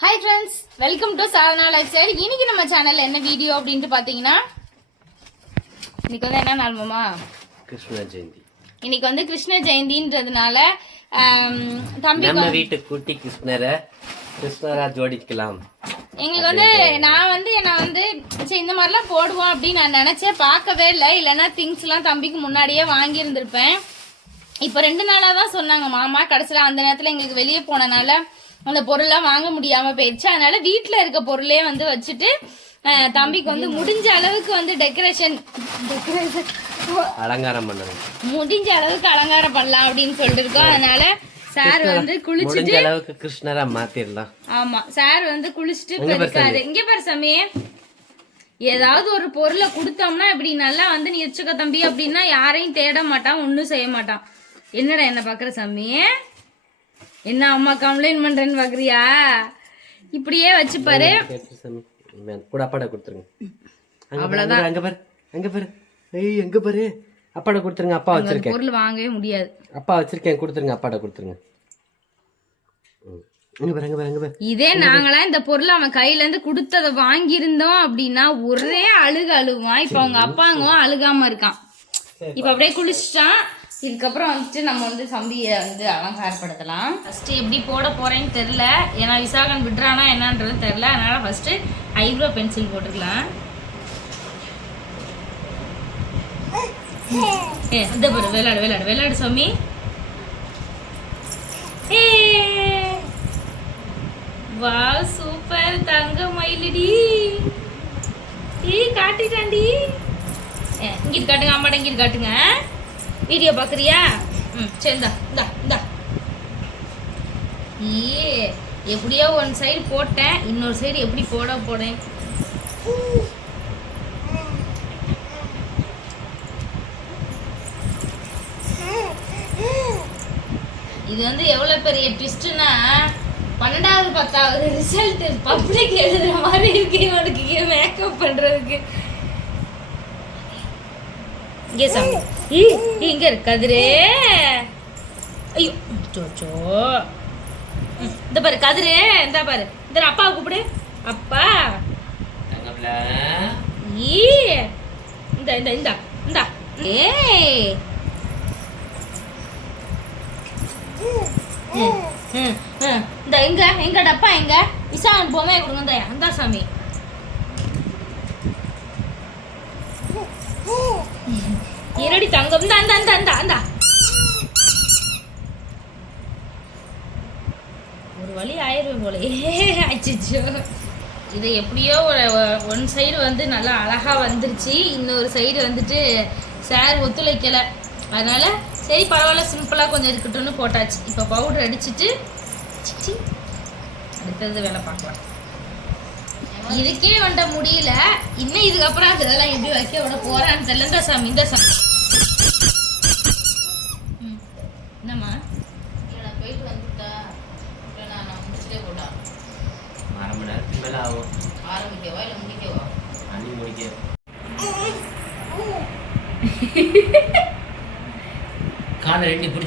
Hi friends welcome to Sadhana life style இன்னைக்கு நம்ம சேனல்ல என்ன வீடியோ அப்படின்ட்டு பார்த்தீங்கன்னா இன்னைக்கு வந்து என்ன நாள் மாமா? கிருஷ்ண ஜெயந்தி. இன்னைக்கு வந்து கிருஷ்ண ஜெயந்தின்றதுனால தம்பிக்கு நம்ம வீட்டு குட்டி கிருஷ்ணரை கிருஷ்ணரா ஜோடிக்கலாம் எங்களுக்கு வந்து நான் வந்து நான் வந்து சரி இந்த மாதிரிலாம் போடுவோம் அப்படின்னு நான் நினைச்சேன். பார்க்கவே இல்லை. இல்லைன்னா திங்ஸ் எல்லாம் தம்பிக்கு முன்னாடியே வாங்கியிருந்திருப்பேன். இப்போ ரெண்டு நாளாக தான் சொன்னாங்க மாமா கடைசியில் அந்த நேரத்தில் எங்களுக்கு வெளியே போனனால அந்த பொருள்லாம் வாங்க முடியாமல் போயிடுச்சு அதனால வீட்டில் இருக்க பொருளே வந்து வச்சுட்டு தம்பிக்கு வந்து முடிஞ்ச அளவுக்கு வந்து டெக்கரேஷன் டெக்கரேஷன் அலங்காரம் பண்ணணும் முடிஞ்ச அளவுக்கு அலங்காரம் பண்ணலாம் அப்படின்னு சொல்லிட்டு இருக்கோம். அதனால சார் வந்து குளிச்சுட்டு அளவுக்கு கிருஷ்ணரா மாத்திரலாம். ஆமா சார் வந்து குளிச்சுட்டு எங்க பாரு பெருக்காரு இங்க பாரு சாமி? ஏதாவது ஒரு பொருளை கொடுத்தோம்னா இப்படி நல்லா வந்து நீ வச்சுக்க தம்பி அப்படின்னா யாரையும் தேட மாட்டான் ஒன்றும் செய்ய மாட்டான். என்னடா என்ன பாக்குற சாமி? என்ன அம்மா கம்ப்ளைண்ட் பண்றேன்னு பாக்குறியா? இப்படியே சாமி. மே- கூட அப்பாட கொடுத்துருங்க. பாரு, அங்க பாரு, அங்க பாரு. பாரு ஏய் எங்க பாரு? அப்பாட கொடுத்துருங்க அப்பா வச்சிருக்கேன். பொருள் வாங்கவே முடியாது. அப்பா வச்சிருக்கேன் கொடுத்துருங்க அப்பாட கொடுத்துருங்க. பாரு பாரு பாரு. இதே நாங்களாம் இந்த பொருள் அவன் கையில இருந்து கொடுத்ததை வாங்கியிருந்தோம் அப்படின்னா ஒரே அழுக அழுவான் இப்ப அவங்க அப்பாங்கவும் அழுகாம இருக்கான். இப்ப அப்படியே குளிச்சுட்டான். இதுக்கப்புறம் வந்துட்டு நம்ம வந்து சம்பியை வந்து அலங்காரப்படுத்தலாம். ஃபர்ஸ்ட் எப்படி போட போறேன்னு தெரில ஏன்னா விசாகன் விடுறானா என்னன்றது தெரில அதனால ஃபர்ஸ்ட் ஐப்ரோ பென்சில் போட்டுக்கலாம். ஏ அந்த பாரு விளையாடு விளையாடு விளையாடு சாமி வா சூப்பர் தங்க மயிலடி ஏய் காட்டிட்டாண்டி இங்கிட்டு காட்டுங்க அம்மாட்ட இங்கிட்டு காட்டுங்க. வீடியோ பார்க்குறியா ம் சரிந்தா இந்தா இந்தா ஏ எப்படியோ ஒன் சைடு போட்டேன் இன்னொரு சைடு எப்படி போட போடேன் இது வந்து எவ்வளோ பெரிய ட்விஸ்ட்னா பன்னெண்டாவது பத்தாவது ரிசல்ட் பப்ளிக் எழுதுற மாதிரி இருக்கு இவனுக்கு மேக்கப் பண்றதுக்கு. இங்கே சாமி ஈ இங்க இருக்கு கதிரே. ஐயோ சோச்சோ இந்த பாரு கதிரே. இந்த பாரு. இந்த அப்பாவை கூப்பிடு. அப்பா. ஈ இந்த இந்த இந்த இந்த. ம். இந்த எங்க எங்க டப்பா எங்க விசாவன் பொம்மையை கொடுங்க இந்த அந்த சாமி. இரடி தங்கம் இந்த அந்த அந்த அந்த அந்த. ஒரு வழி ஆயிடுவேன் போல. அச்சிச்சோ. இது எப்படியோ ஒரு ஒன் சைடு வந்து நல்லா அழகாக வந்துருச்சு. இன்னொரு சைடு வந்துட்டு சார் ஒத்துழைக்கலை. அதனால் சரி பரவாயில்ல சிம்பிளாக கொஞ்சம் இருக்கட்டும்னு போட்டாச்சு. இப்போ பவுடர் அடிச்சுட்டு அடுத்தது வேலை பார்க்கலாம். இதுக்கே வந்த முடியல. இன்னும் இதுக்கப்புறம் அது இதெல்லாம் எப்படி வைக்க விட போகிறான்னு தெரியல. இந்த சாமி இந்த சாமி ம். என்னம்மா நான் போயிட்டு வந்துட்டா அப்புறம் நான் நான் முடிச்சுட்டே போட்டா அரை மணி நேரத்துக்கு மேல ஆகும் ஆரம்பிக்கவா இல்லை முடிக்கவா அணி முடிக்க காலை ரெண்டு பிடிச்சிக்கங்க கையை ரெண்டையும் பிடிச்சுக்கங்க. ஏய், என்னடா அது ஏய். சரி, ஏய், இங்கே பட்டு, கட்டு, இங்கே பட்டு, கட்டு, பட்டு, அப்பாடா பட்டு. கட்டு. ஏ விசாகன்றா ஏய், இங்க பாரு, இங்க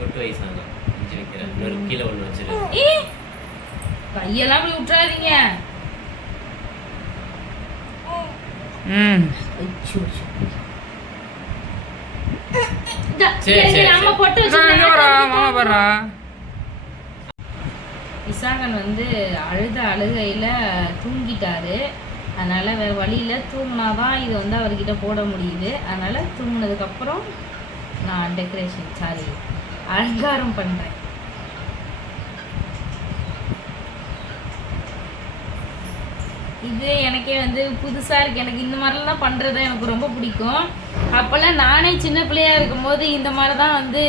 ஆறு பட்டு வயசாகும் அஞ்சு வைக்கிறேன். இன்னொரு கீழே ஒன்று வச்சிருக்கேன். ஏய், கையெல்லாம் இப்படி விட்டுறாதீங்க. விசாகன் வந்து அழுத அழுகையில் தூங்கிட்டாரு. அதனால் வேறு வழியில் தூங்கினாதான் இது வந்து அவர்கிட்ட போட முடியுது. அதனால் தூங்கினதுக்கப்புறம் நான் டெக்கரேஷன் சாரி அலங்காரம் பண்ணுறேன் இது எனக்கே வந்து புதுசாக இருக்குது எனக்கு இந்த மாதிரிலாம் பண்ணுறது எனக்கு ரொம்ப பிடிக்கும். அப்போல்லாம் நானே சின்ன பிள்ளையாக இருக்கும்போது இந்த மாதிரி தான் வந்து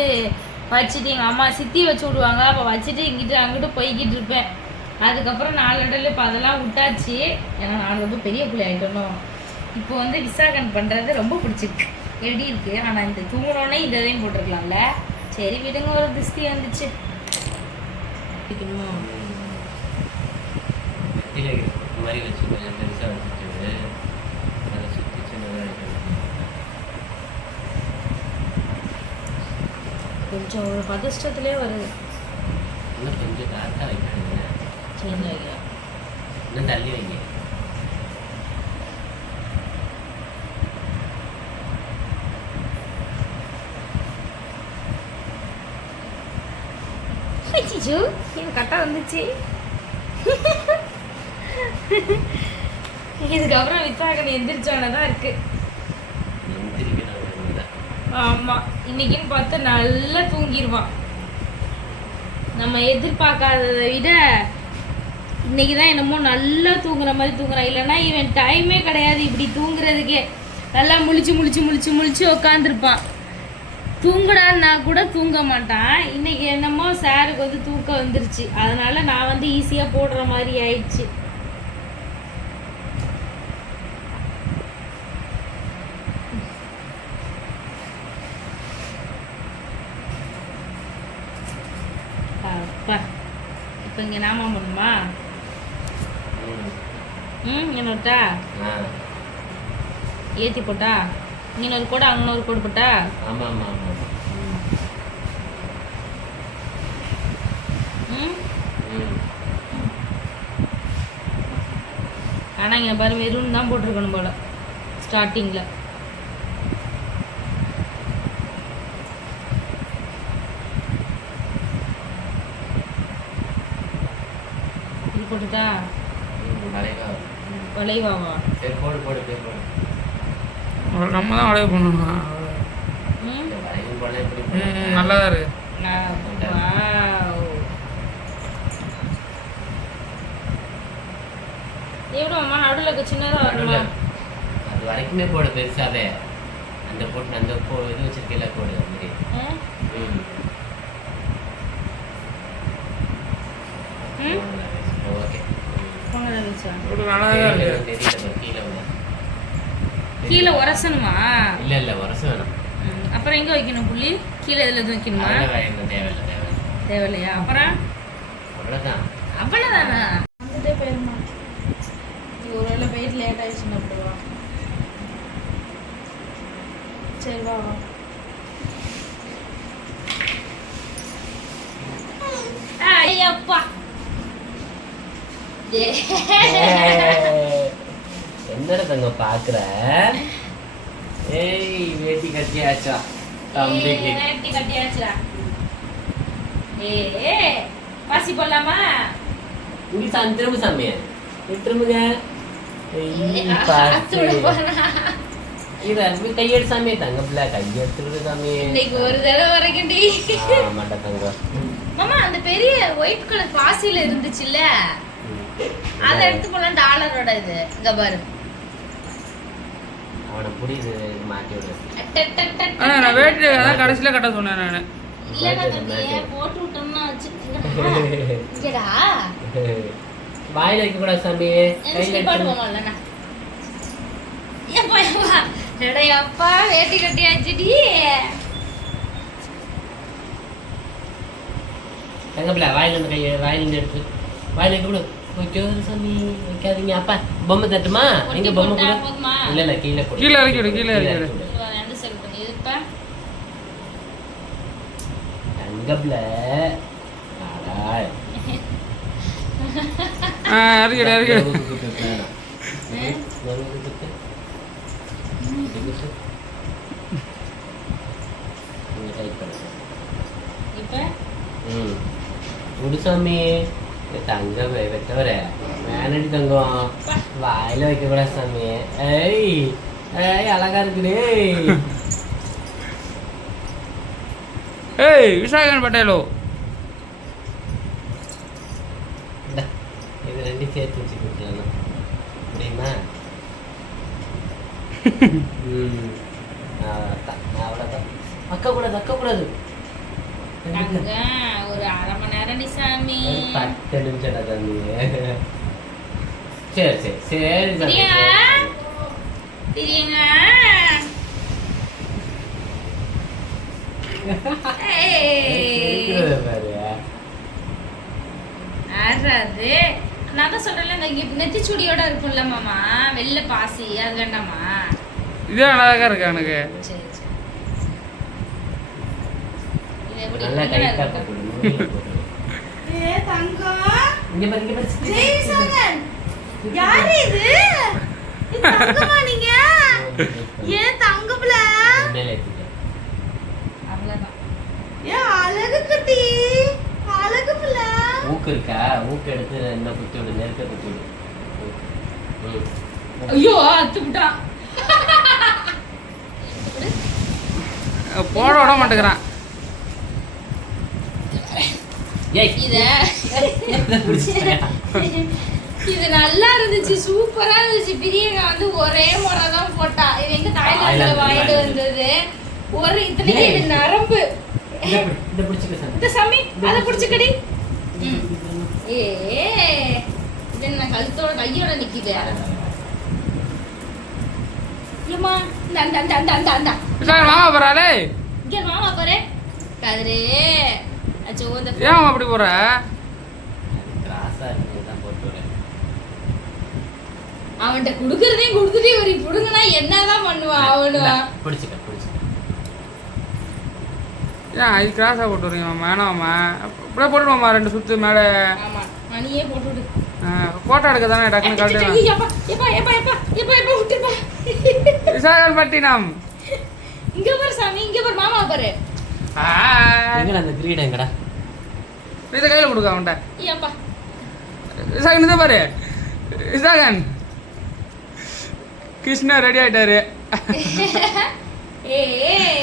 வச்சுட்டு எங்கள் அம்மா சித்தி வச்சு விடுவாங்க. அப்போ வச்சுட்டு இங்கிட்டு அங்கிட்டு போய்கிட்டு இருப்பேன். அதுக்கப்புறம் நாலு இப்போ அதெல்லாம் விட்டாச்சு. ஏன்னா நான் ரொம்ப பெரிய பிள்ளை ஆகிட்டோம் இப்போ வந்து விசாகன் பண்ணுறது ரொம்ப பிடிச்சிருக்கு. ரெடி இருக்கு? ஆனால் இந்த தூங்கினோடனே இந்த இதையும் போட்டிருக்கலாம்ல. சரி விடுங்க ஒரு திஸ்தி வந்துச்சு. வைக்கணுமா? மாதிரி வச்சு கொஞ்சம் பெருசாக வச்சுட்டு அதை சுற்றி சின்னதாக வைக்கணும் கொஞ்சம் ஒரு பதஷ்டத்துலேயே வருது இன்னும் கொஞ்சம் டார்க்காக ஆகியா இன்னும் தள்ளி வைங்க. வச்சிச்சு இது கரெக்டாக வந்துச்சு? இதுக்கப்புறம் விசாகன் எந்திரிச்சோன்னு தான் இருக்கு. ஆமாம் இன்னைக்குன்னு பார்த்து நல்லா தூங்கிடுவான் நம்ம எதிர்பார்க்காததை விட இன்னைக்கு தான் என்னமோ நல்லா தூங்குற மாதிரி தூங்குறான். இல்லைன்னா இவன் டைமே கிடையாது இப்படி தூங்குறதுக்கே. நல்லா முழிச்சு முழிச்சு முழிச்சு முழிச்சு உக்காந்துருப்பான் தூங்குடான்னா கூட தூங்க மாட்டான். இன்னைக்கு என்னமோ சாருக்கு வந்து தூக்கம் வந்துருச்சு. அதனால நான் வந்து ஈஸியாக போடுற மாதிரி ஆயிடுச்சு. அப்பா இப்போ இங்கே நாம பண்ணுமா ம். என்னோட்டா ஏற்றி போட்டா? இங்கே ஒரு கோடு அங்கே ஒரு கோடு போட்டா ஆமாம் ஆமாம் ஆமாம் ம். ம். ஆனால் இங்கே பாரு வெறும் தான் போட்டிருக்கணும் போல ஸ்டார்டிங்கில் இது போட்டுட்டா? வளைவாவா? சரி போடு போடு பேர் போடு. நம்ம தான் அலைய பண்ணணும். நல்லதா இருக்கு. வாவ். எவ்வளோ அம்மா நடுவில். சின்னதாக அது வரைக்குமே போடு பெருசாவே அந்த போட்டு அந்த போ இது வச்சிருக்கல போடு அந்த மாதிரி ஆ? ம். ம்? ஓகே. இருக்கு. தெரியல கீழே. கீழே உரசணுமா? இல்ல இல்ல வருஷம் வேணும். அப்புறம் எங்கே வைக்கணும் புள்ளி? கீழே இதில் எதுவும் வைக்கணுமா? தேவையில்லை தேவையில்லை. தேவையில்லையா? அப்புறம்? அவ்வளோதான் அவ்வளோதானா வந்துட்டே போயிருமா? ஒரு வேளை போயிட்டு லேட் ஆயிடுச்சுன்னா அப்படிவா? சரி வா வா. ஐயப்பா. என்னடா தங்க பாக்குற? ஏய் வேட்டி கட்டியாச்சா? தம்பிக்கு வேட்டி கட்டியாச்சுடா ஏ பாசி போடலாமா? இங்க சாமி திரும்ப சாமி திரும்புங்க. இது கையெடு சாமி தங்க பிள்ளை கையெடுத்துருது சாமி இன்னைக்கு ஒரு தடவை ஆமாட்டா தங்கம் மாமா அந்த பெரிய ஒயிட் கலர் பாசியில இருந்துச்சுல்ல? அதை எடுத்து போலாம் டாலரோட இது. இங்க பாரு. அவனை புரியுது இது மாட்டி விடு அட்டட்டட்டட்ட. ஆனா நான் வேட்டி அதான் கடைசியில் கட்ட சொன்னேன் நான். இல்லடா தம்பி, போட்டு விட்டோம்னா வச்சு இங்கடா. வாயில வைக்க கூடாது சாமி கையில அப்பா வேட்டி கட்டியாச்சுடி தங்க பிள்ளை வாயில இருந்து கையை வாயில இருந்து எடுத்து வாயில வைக்க கூட. வைக்காது சாமி வைக்காதீங்க அப்பா பொம்மை தட்டுமா எங்க பொம்மை கூட? இல்ல இல்ல கீழே கொடு. கீழே இறக்கி விடு, கீழே இறக்கி விடு. விடு. இதுவா, ரெண்டு செல் பண்ணி இதுப்பா தங்க பிள்ளை ஆடாய். ஆ இறக்கிடு இறக்கிடு குத்து, குத்து, குத்து, வேணாம். குத்து, குத்து, குத்து. குத்து, குத்து. இங்க tight பண்ணு. இப்ப ம் குடுசாமி தங்க வெட்டவர வேணடி தங்கம் வாயில வைக்க கூட சாமி ஏய் ஏய் அழகா இருக்குடே ஏய் விசாகன் பட்டேலோ இது ரெண்டும் சேர்த்து வச்சு கொடுக்கலாம் முடியுமா அவ்வளோதான் அக்கா கூடாது அக்கா கூடாது ஒரு அரை மணி நேரம் டி சாமி. பத்து நிமிஷம் தம்பி சரி சரி சரி பிரியா? சரி. பிரியங்க? இருக்கிறத பாரு. ஆடுறாது நான் தான் சொல்றேன்ல இந்த இங்க நெத்திச்சுடியோட இருக்கும்ல மாமா வெள்ளை பாசி அது வேண்டாமா? இதே அழகா இருக்கு எனக்கு சரி சரி இது எப்படி நல்லா டைட்டா. ஏ தங்கம். இங்க பாரு, இங்க பாரு. ஜெய் சங்கன் யாரு இது? இது தங்கமா நீங்க? ஏன் தங்கப்புல மேல ஏத்திக்க. அவ்வளவுதான். ஏன் அழகு குட்டி. அழகு புள்ள. ஊக்கு இருக்கா? ஊக்கு எடுத்து என்ன குத்தி விடு நெருக்க குத்தி விடு. ஊக்கு. ம். ஐயோ அத்து விட்டான் போட விட மாட்டேங்கிறான் ஏய், இத நல்லா இருந்துச்சு சூப்பரா இருந்துச்சு. பிரியங்கா வந்து ஒரே முறை தான் போட்டா. இது எங்க தாய்லாந்துல வாங்கிட்டு வந்தது. ஒரு இத்தனைக்கு இது நரம்பு. இந்த சாமி அதை புடிச்சுக்கடி. ஏ இது என்ன கழுத்தோட கையோட நிக்குது ஏமா இந்த அந்த அந்த அந்த அந்த அந்த மாமா போறாளே இங்க மாமா பாரு கதிரே. அச்சோ இந்த ஏன் அப்படி போற கிராஸா இருக்கு, போட்டு. அவன்கிட்ட குடுக்கறதையும் கொடுத்துட்டே ஒரு புடுங்கனா என்னதான் பண்ணுவான் அவனு இந்தா, பிடிச்சிக்க, பிடிச்சிக்க. ஏன் இது கிராஸா போட்டு வரீங்க மாமா வேணாம் அப்படியே போட்டுடுவோம்மா ரெண்டு சுத்து மேலே ஆமா மணியே போட்டு விடு போட்டோ எடுக்க தானே விட்டுப்பா. விசாகப்பட்டினம் இங்க பாரு சாமி இங்க பாரு மாமா பாரு ஹாய். எங்கடா அந்த கிரீடம் எங்கடா? இதை கையில் கொடுக்க அவன்கிட்ட விசாகன் இதை பாரு விசாகன் கிருஷ்ணா ரெடி ஆயிட்டாரு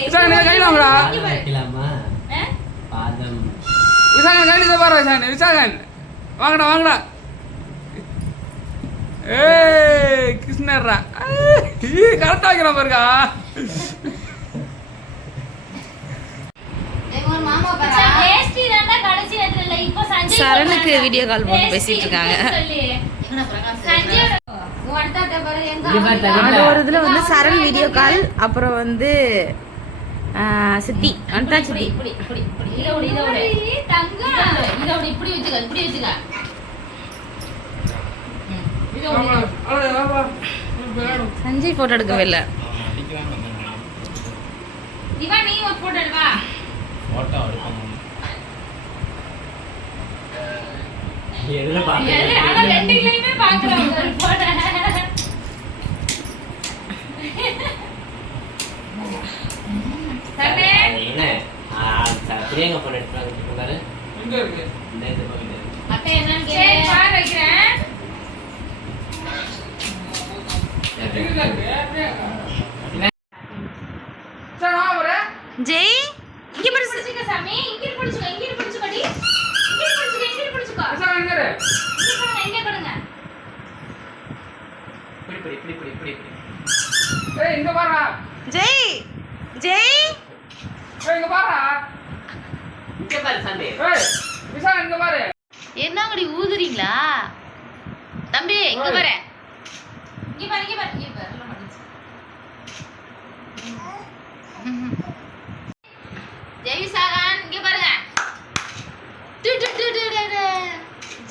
விசாகன் இதை கையில் வாங்கடா. விசாகன் கையில் இதை பாரு விசாகன் விசாகன் வாங்கடா வாங்கடா ஏய் கிருஷ்ணர்ரா கரெக்டாக வைக்கிறான் பாருக்கா எங்க மாமா மச்சான், பாரா வேஷ்டி தான்டா கடைசி நேரத்துல இல்ல. இப்போ சஞ்சய் சரணுக்கு. வீடியோ கால் போட்டு பேசிட்டு இருக்காங்க. ஒரு இதுல வந்து சரண் வீடியோ கால் அப்புறம் வந்து சித்தி அனிதா இப்படி, சித்தி. சஞ்சய் போட்டோ எடுக்கவே இல்லை நீ ஒரு photo எடு, வா. எதுல பாக்குறது? எது? ஆனா ரெண்டுலயுமே பார்க்கிறேன் ஒரு photo. சண்டே. என்ன? ஆ, பிரியங்கா எடுத்துட்டு வந்துட்டு இருந்தாரு. எங்க இருக்கு இந்த இந்த இருக்கு. அத்தை சரி, கேளு பாரு வைக்கிறேன். ஜெய் இங்க பாரு பிடிச்சுக்க சாமி, இங்கிட்டு பிடிச்சுக்கோ, இங்கிட்டு பிடிச்சுக்கோடி. இங்கிட்டு பிடிச்சுக்கோ, இங்கிட்டு பிடிச்சுக்கோ. விசாகன் எங்க இரு இங்க கொடுங்க, இங்க கொடுங்க. இப்படி, இப்படி, இப்படி, இப்படி, இப்படி, இப்படி. ஏய் இங்க பாருடா ஜெய் ஜெய் ஏய் இங்க பாருடா இங்க பாரு சாமி. ஏய் விசாகன் இங்க பாரு என்னங்கடி ஊதுறீங்களா தம்பி இங்க பாரு இங்க பாரு, இங்க பாரு, இங்க பாரு. எல்லாம் மாட்டிச்சு. ஜெய் சாகன் இங்க பாருங்க டு, டு, டு, டு, டு, டு.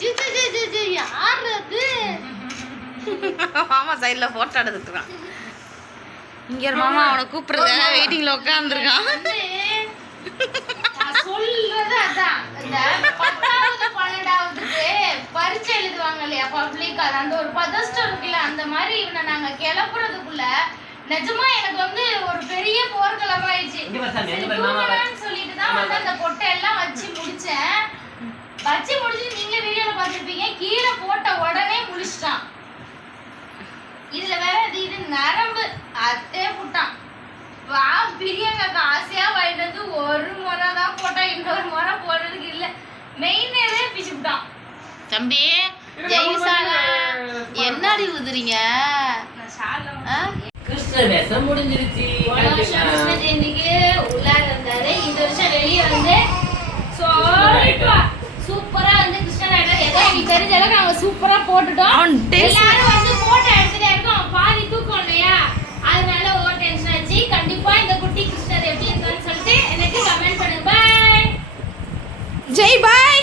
ஜி, ஜி, ஜி, ஜி, ஜி, யாரு அது மாமா சைடுல போட்டோ எடுத்துட்டு இருக்கான் இங்க மாமா அவனை கூப்பிடுறதுக்காக வெயிட்டிங்ல உட்காந்துருக்கான் சொல்றது அதான். இந்த பத்தாவது, பன்னெண்டாவதுக்கு பரீட்சை எழுதுவாங்க இல்லையா பப்ளிக் அது அந்த ஒரு பதஷ்டம் இருக்குல்ல அந்த மாதிரி இவனை நாங்க கிளப்புறதுக்குள்ள நிஜமா எனக்கு வந்து ஒரு பெரிய போர்க்களமாயிடுச்சு. சொல்லிட்டு தான் வந்து அந்த கொட்டை எல்லாம் வச்சு முடிச்சேன். வச்சு முடிச்சுட்டு நீங்களே வீடியோல பார்த்திருப்பீங்க கீழே போட்ட உடனே முழிச்சிட்டான். இதுல வேற இது நரம்பு. அத்தே புட்டான். வா பிரியங்காக்கு ஆசையா வாங்கிட்டு வந்து ஒரு முறை தான் போட்டா இன்னொரு முறை போடுறதுக்கு இல்ல. மெயினே பிச்சுட்டான் தம்பி என்னடி உதுறீங்க? கிருஷ்ண வேஷம் முடிஞ்சிருச்சு. போன வருஷம் கிருஷ்ண ஜெயந்திக்கு உள்ளார இருந்தாரு. இந்த வருஷம் வெளியே வந்து சூப்பரா வந்து கிருஷ்ணன் தெரிஞ்ச அளவுக்கு நாங்க சூப்பரா போட்டுட்டோம். எல்லாரும் Say bye!